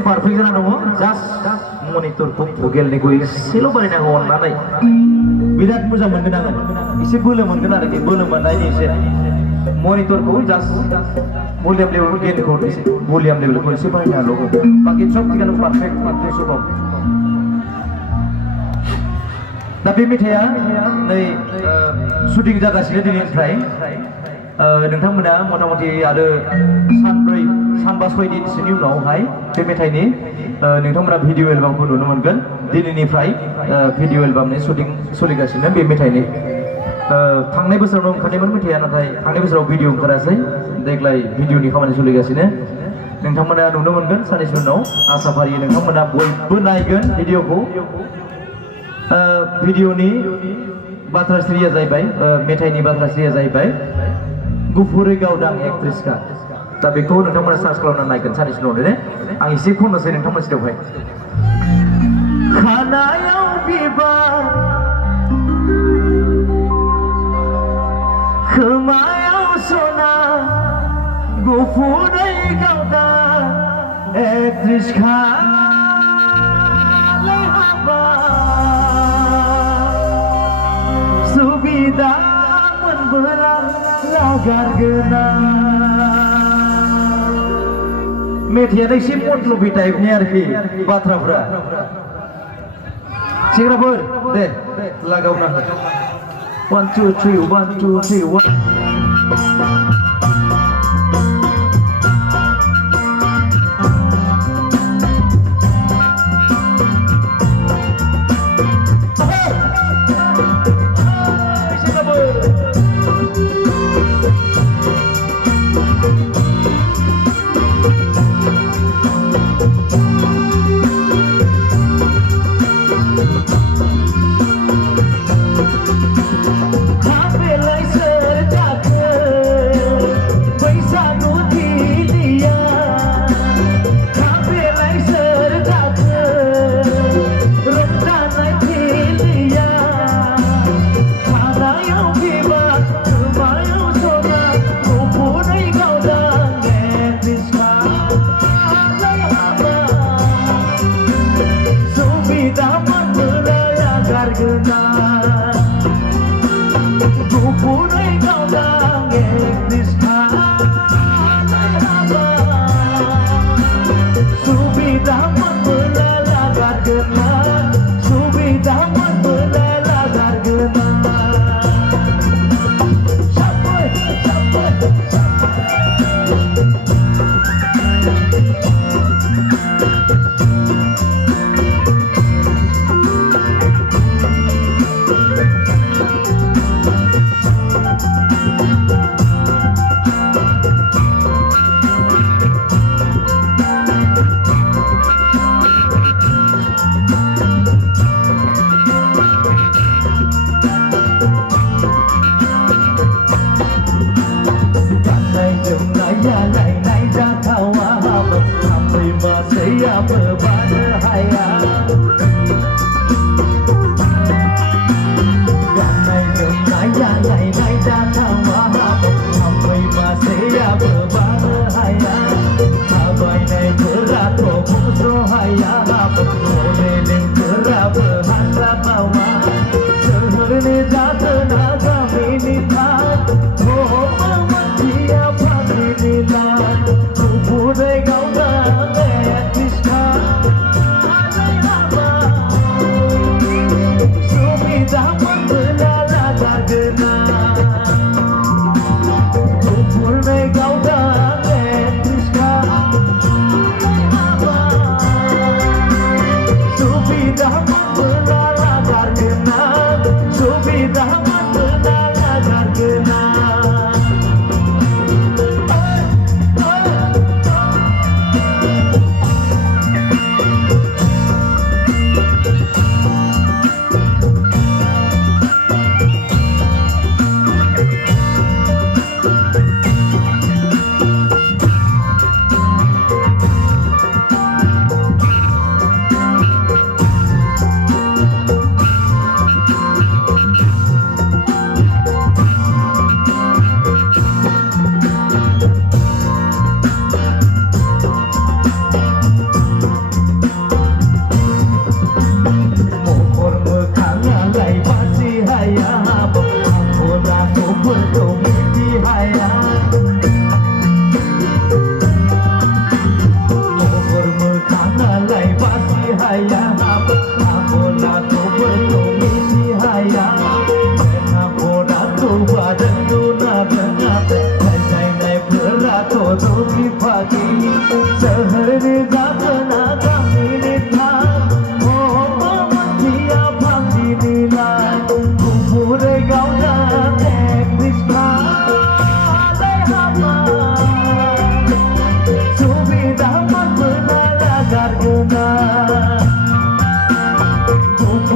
एकदम पारफेक्ट जाना दङ जास्ट मनिटरखौ भुगेलनिखौ एसेल' बानायनांगौ अननानै बिराद मोजां मोनगोन आङो एसे बोलो मोनगोन आरोखि बोलो मोननायनि एसे मनिटरखौ जास्ट भलिउम लेभेलखौ एसे भलिउम लेभेलखौ एसे बानायनांगौ बाखि सब थिगानो पारफेक्ट सब दा बे मेथाइआ नै शुटिं जागासिनो दिनैनिफ्राय नोंथांमोना मथा-मथि आरो सानब्रै सानबा 6 दिनसोनि उनावहाय बे मेथाइनि नोंथांमोना भिडिअ एलबामखौ नुनो मोनगोन दिनैनिफ्राय भिडिअ एलबामनि शुटिं सोलिगासिनो बे मेथाइनि थांनाय बोसोरावनो ओंखारदोंमोन मेथाइआ नाथाय थांनाय बोसोराव भिडिअ ओंखारासै देग्लाय भिडिअनि खामानि सोलिगासिनो नोंथांमोना नुनो मोनगोन साननैसो उनाव आसा फारियो नोंथांमोना बयबो नायगोन भिडिअखौ भिडिअनि बाथ्रास्रिया जाहैबाय मेथाइनि बाथ्रास्रिया जाहैबाय गुफुरै गावदां एक्ट्रेसखा दा बेखौ नोंथांमोना सार्च खालामना नायगोन साननैसो उनाव दे आं एसे खननोसै नोंथांमोन सिगाङावहाय खानायाव बिबार खोमायाव सना गुफुरै गावदां एक्ट्रेसखा सुबिदा मोनबोला लागारगोना मेथाइआनो एसे मटलबि टाइपनि आरोखि बाथ्राफ्रा सेंग्राफोर दे लागावना 1 2 3 1 2 3 1 Sudah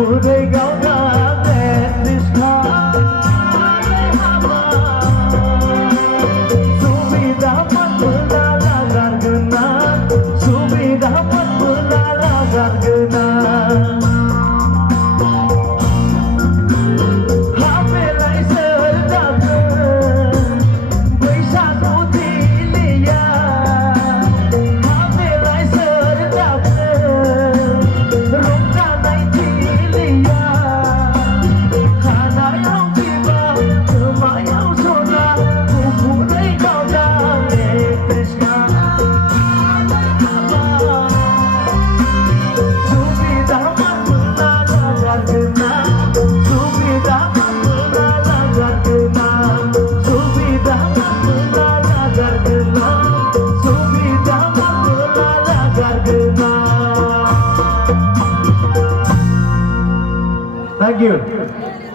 Budai kau kaget diskale hama Subi dapat belalagar genang Subi dapat belalagar genang Hapelai serdakan Bersatu tilia Hapelai serdakan Rungkanai tilia Karena yang tiba Emak yang sudah Kupurai kau dan Tresna Subi dapat belalagar genang Subi dapat belalagar genang Subi dapat belalagar genang Subi dapat belalagar genang Thank you.